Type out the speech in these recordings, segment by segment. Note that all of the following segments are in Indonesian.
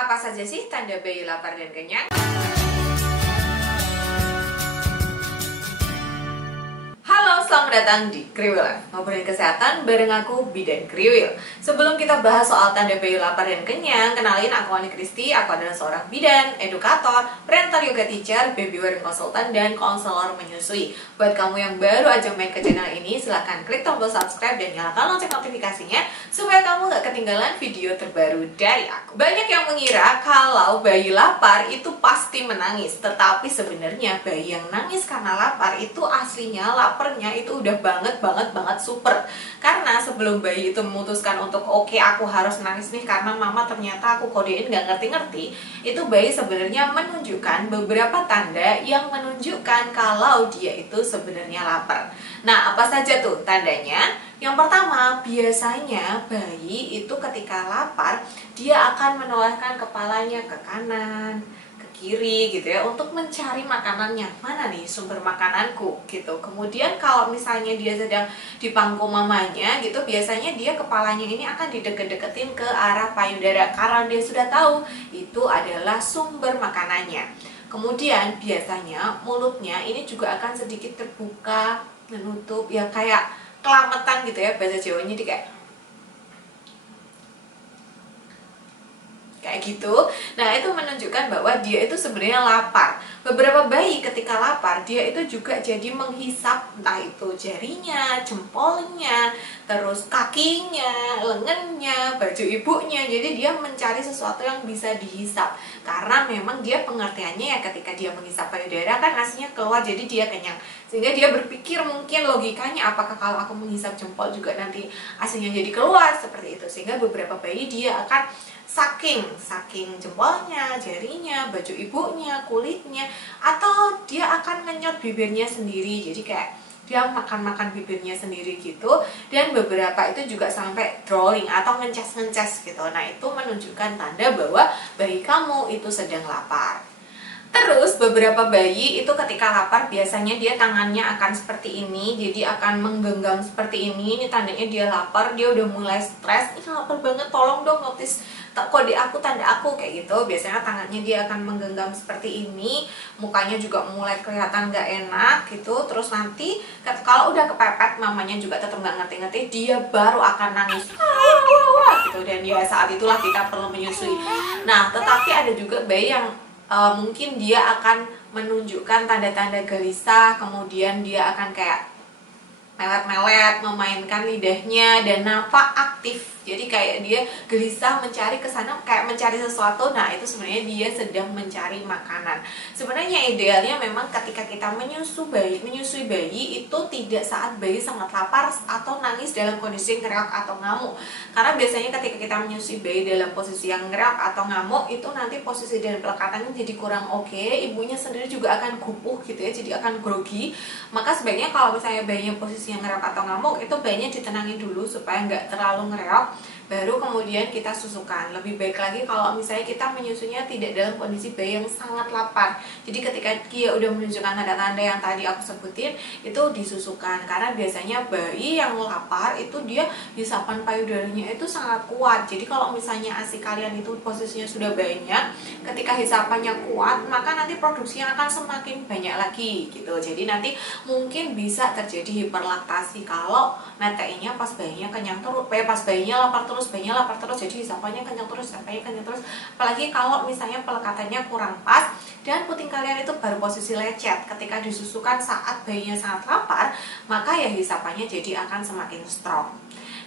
Apa saja sih tanda bayi lapar dan kenyang? Halo, selamat datang di Kriwil, ngobrolin kesehatan bareng aku, Bidan Kriwil. Sebelum kita bahas soal tanda bayi lapar dan kenyang, kenalin aku Ani Kristi. Aku adalah seorang bidan, edukator, parental yoga teacher, baby wearing consultant, dan konselor menyusui. Buat kamu yang baru aja main ke channel ini, silahkan klik tombol subscribe dan nyalakan lonceng notifikasinya supaya kamu gak ketinggalan video terbaru dari aku. Banyak yang mengira kalau bayi lapar itu pasti menangis, tetapi sebenarnya bayi yang nangis karena lapar itu aslinya laparnya itu udah banget super. Karena sebelum bayi itu memutuskan untuk oke, aku harus nangis nih karena mama ternyata aku kodein gak ngerti-ngerti, itu bayi sebenarnya menunjukkan beberapa tanda yang menunjukkan kalau dia itu sebenarnya lapar. Nah, apa saja tuh tandanya? Yang pertama, biasanya bayi itu ketika lapar, dia akan menolehkan kepalanya ke kanan, ke kiri gitu ya, untuk mencari makanannya. Mana nih sumber makananku gitu. Kemudian kalau misalnya dia sedang di pangku mamanya gitu, biasanya dia kepalanya ini akan dideket-deketin ke arah payudara karena dia sudah tahu itu adalah sumber makanannya. Kemudian biasanya mulutnya ini juga akan sedikit terbuka, menutup, ya kayak kelametan gitu ya bahasa Jawanya, di kayak gitu. Nah, itu menunjukkan bahwa dia itu sebenarnya lapar. Beberapa bayi ketika lapar, dia itu juga jadi menghisap, entah itu jarinya, jempolnya, terus kakinya, lengannya, baju ibunya. Jadi dia mencari sesuatu yang bisa dihisap. Karena memang dia pengertiannya ya ketika dia menghisap payudara kan aslinya keluar, jadi dia kenyang. Sehingga dia berpikir mungkin logikanya apakah kalau aku menghisap jempol juga nanti aslinya jadi keluar, seperti itu. Sehingga beberapa bayi dia akan saking jempolnya, jarinya, baju ibunya, kulitnya, atau dia akan ngenyot bibirnya sendiri. Jadi kayak dia makan bibirnya sendiri gitu. Dan beberapa itu juga sampai drooling atau ngencas gitu. Nah, itu menunjukkan tanda bahwa bayi kamu itu sedang lapar. Terus beberapa bayi itu ketika lapar biasanya dia tangannya akan seperti ini, jadi akan menggenggam seperti ini. Ini tandanya dia lapar, dia udah mulai stres. Ini lapar banget, tolong dong notice kode aku, tanda aku, kayak gitu. Biasanya tangannya dia akan menggenggam seperti ini, mukanya juga mulai kelihatan gak enak gitu. Terus nanti kalau udah kepepet, mamanya juga tetap gak ngerti-ngerti, dia baru akan nangis gitu. Dan ya saat itulah kita perlu menyusui. Nah, tetapi ada juga bayi yang mungkin dia akan menunjukkan tanda-tanda gelisah, kemudian dia akan kayak melet-melet, memainkan lidahnya, dan nampak aktif. Jadi kayak dia gelisah mencari ke sana, kayak mencari sesuatu. Nah, itu sebenarnya dia sedang mencari makanan. Sebenarnya idealnya memang ketika kita menyusui bayi itu tidak saat bayi sangat lapar atau nangis dalam kondisi ngereok atau ngamuk. Karena biasanya ketika kita menyusui bayi dalam posisi yang ngereok atau ngamuk, itu nanti posisi dan pelekatannya jadi kurang oke. Ibunya sendiri juga akan gupuh gitu ya, jadi akan grogi. Maka sebaiknya kalau misalnya bayinya posisi yang ngereok atau ngamuk, itu bayinya ditenangin dulu supaya nggak terlalu ngereok, baru kemudian kita susukan. Lebih baik lagi kalau misalnya kita menyusunya tidak dalam kondisi bayi yang sangat lapar. Jadi ketika dia udah menunjukkan tanda-tanda yang tadi aku sebutin, itu disusukan. Karena biasanya bayi yang lapar itu dia hisapan payudaranya itu sangat kuat. Jadi kalau misalnya ASI kalian itu posisinya sudah banyak, ketika hisapannya kuat, maka nanti produksinya akan semakin banyak lagi gitu. Jadi nanti mungkin bisa terjadi hiperlaktasi kalau neteinnya pas bayinya kenyang terus, pas bayinya lapar terus, jadi hisapannya kenyang terus. Apalagi kalau misalnya pelekatannya kurang pas dan puting kalian itu baru posisi lecet ketika disusukan saat bayinya sangat lapar, maka ya hisapannya jadi akan semakin strong.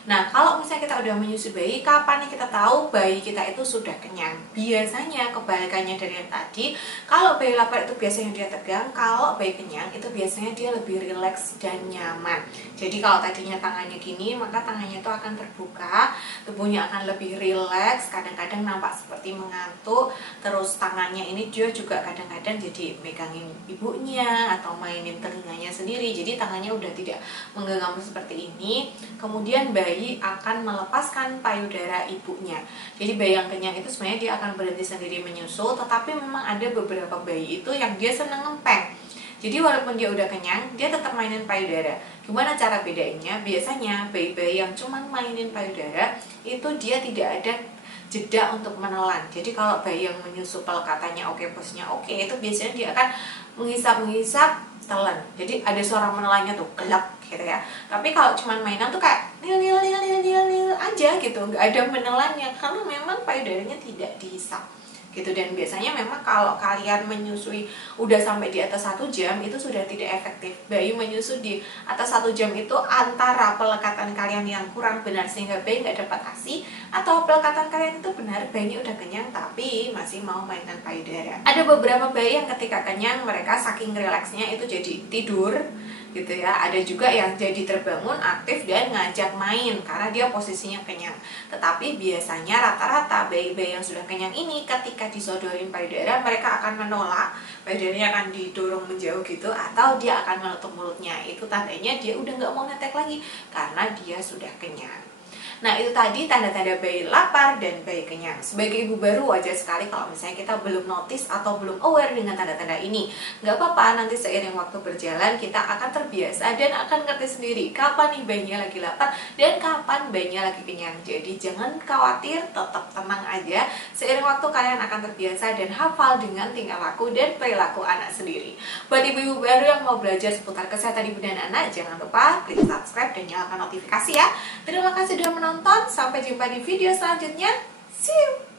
Nah, kalau misalnya kita udah menyusui bayi, kapan nih kita tahu bayi kita itu sudah kenyang? Biasanya kebalikannya dari yang tadi. Kalau bayi lapar itu biasanya dia tegang, kalau bayi kenyang itu biasanya dia lebih rileks dan nyaman. Jadi kalau tadinya tangannya gini, maka tangannya itu akan terbuka, tubuhnya akan lebih rileks, kadang-kadang nampak seperti mengantuk. Terus tangannya ini dia juga kadang-kadang jadi megangin ibunya atau mainin telinganya sendiri. Jadi tangannya udah tidak menggenggam seperti ini. Kemudian bayi akan melepaskan payudara ibunya. Jadi bayi yang kenyang itu sebenarnya dia akan berhenti sendiri menyusu, tetapi memang ada beberapa bayi itu yang dia seneng ngempeng. Jadi walaupun dia udah kenyang, dia tetap mainin payudara. Gimana cara bedainnya? Biasanya bayi-bayi yang cuma mainin payudara itu dia tidak ada jeda untuk menelan. Jadi kalau bayi yang menyusu pelekatannya oke, posisinya oke, itu biasanya dia akan menghisap telan. Jadi ada suara menelannya tuh gelap gitu ya. Tapi kalau cuman mainan tuh kayak nil nil nil nil nil nil aja gitu, nggak ada menelannya karena memang payudaranya tidak dihisap gitu. Dan biasanya memang kalau kalian menyusui udah sampai di atas 1 jam itu sudah tidak efektif. Bayi menyusu di atas 1 jam itu antara pelekatan kalian yang kurang benar sehingga bayi nggak dapat ASI, atau pelekatan kalian itu benar, bayinya udah kenyang tapi masih mau mainan payudara. Ada beberapa bayi yang ketika kenyang mereka saking rileksnya itu jadi tidur gitu ya. Ada juga yang jadi terbangun, aktif, dan ngajak main karena dia posisinya kenyang. Tetapi biasanya rata-rata bayi-bayi yang sudah kenyang ini ketika disodorin payudara, mereka akan menolak, payudaranya akan didorong menjauh gitu, atau dia akan menutup mulutnya. Itu tandanya dia udah nggak mau netek lagi karena dia sudah kenyang. Nah, itu tadi tanda-tanda bayi lapar dan bayi kenyang. Sebagai ibu baru wajar sekali kalau misalnya kita belum notice atau belum aware dengan tanda-tanda ini. Nggak apa-apa, nanti seiring waktu berjalan kita akan terbiasa dan akan ngerti sendiri kapan nih bayinya lagi lapar dan kapan bayinya lagi kenyang. Jadi jangan khawatir, tetap tenang aja. Seiring waktu kalian akan terbiasa dan hafal dengan tingkah laku dan perilaku anak sendiri. Buat ibu-ibu baru yang mau belajar seputar kesehatan ibu dan anak, jangan lupa klik subscribe dan nyalakan notifikasi ya. Terima kasih sudah menonton. Sampai jumpa di video selanjutnya. See you!